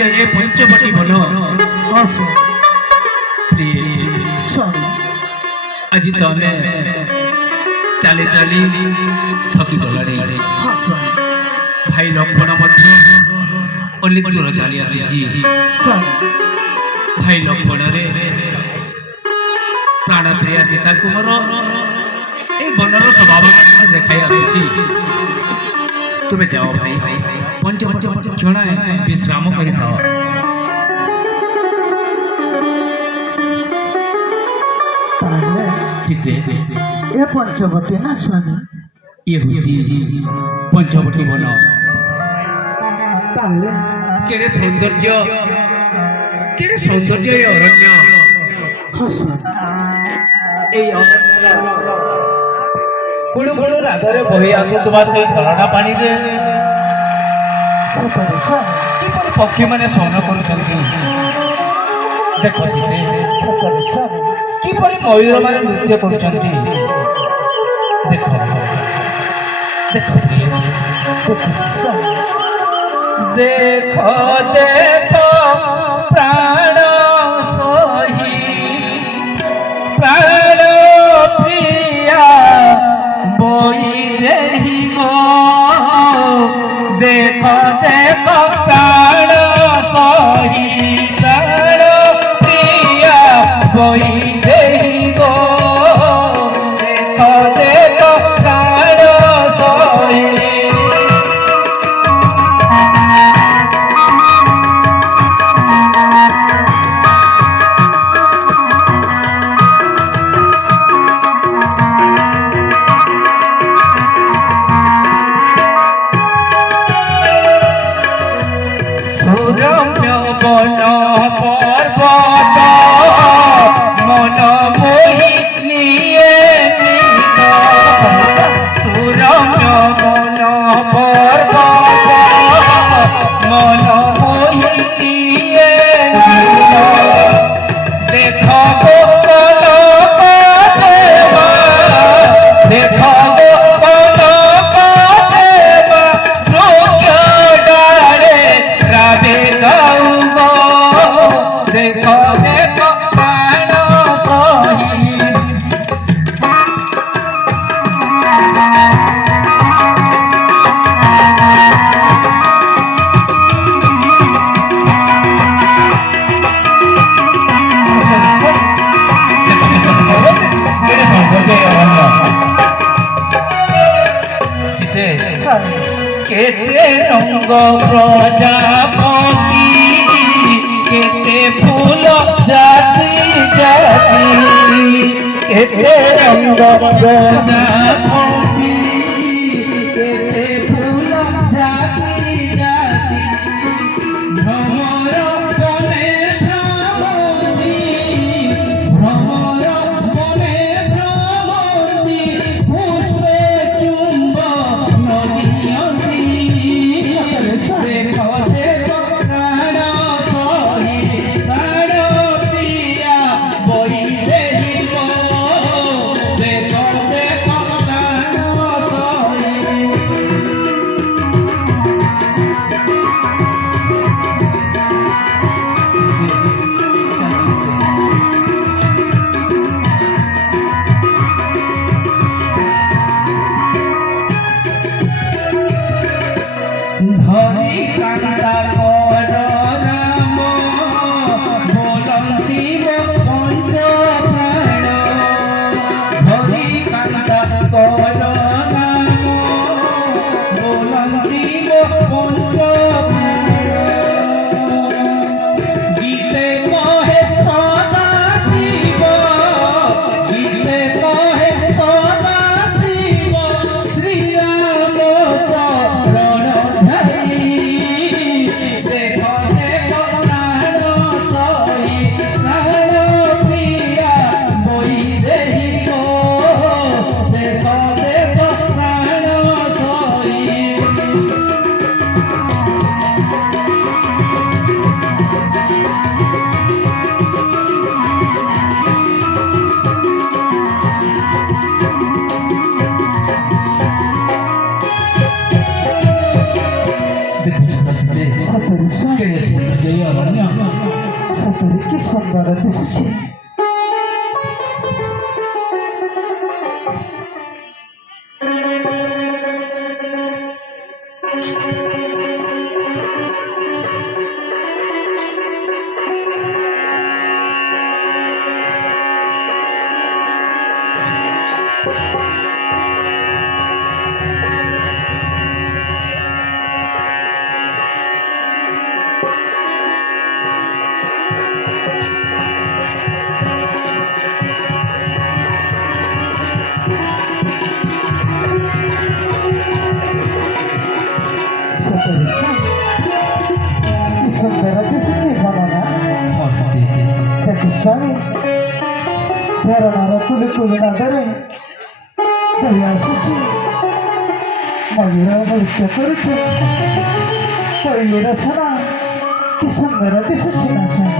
যে এ পঞ্চবটি বন আজি তো আমি চালি চালি থকি গলাড়ি ভাই লক্ষ্মণ মধ্য অনেক দূর চালি আসিছি ভাই লক্ষ্মণরে প্রাণ প্রিয়া সীতা কুমার এই বনর স্বভাব দেখাই আসিছি তুমি যাও ভাই পঞ্চ ক্ষণ বিশ্রাম করে থাও सीते ये पंचवटी ना स्वामी ये हुची पंचवटी बन ताले केड़े सौंदर्य ये अरण्य हसन এই অরণ্য কুড়ু কুড়ু রাধারে বহি আসুথিবা সেই ঝরଣା পানিরে सपरे स्वामी কিপରି ପକ୍ଷୀ ମାନେ ଶୟନ କରୁଛନ୍ତି ଦେଖ सीते सपरे स्वामी কিপରି ମୟୂର ମାନେ ନୃତ୍ୟ କରୁଛନ୍ତି ଦେଖ ଦେଖ देखुछि स्वामी ଦେଖ ଦେଖ ପ୍ରାଣ ସହି ପ୍ରାଣ ପ୍ରିୟା ବହି ରହି ଗো ଦେଖ ଦେଖ ପ୍ରାଣ ସହି ପ୍ରାଣ ପ୍ରିୟା ବହି ରହି ଗো ଦେଖ ଦେଖ ପ୍ରାଣ ସହି সুরম্য বন পর্বত মন মোহি নিয়ে সুরম্য বন পর্বত মন মোহি নিয়ে দেখ গোপন দেবা দেখ গোপন দেবা রোগ ডালে রাবে গৌগ দেখ দেখ প্রাণ সহি सीते केते रंग प्रजापति केते फूल जाति जाति केते रंग प्रजापति केते फूल जाति जाति भ्रमर बने भ्रमति भ्रमर बने भ्रमति पुष्पे चुम्ब नदी देख देख प्राण सही प्राण प्रिया बही रही गो देख देख प्राण କି ସୁନ୍ଦର ଦିଶୁଛି। ସତରେ କି ସୁନ୍ଦର ଦିଶୁଛି ଭବନା। ଦେଖୁ ସ୍ୱାମୀ ଝରଣାର କୁଲି କୁଲି ନାଦରେ ଚାଲି ଆସୁଛି। ମୟୂର ନୃତ୍ୟ କରୁଛି। କୋଇଲିର ଛଣା କି ସୁନ୍ଦର ଦିଶୁଛି ନା ସ୍ୱାମୀ।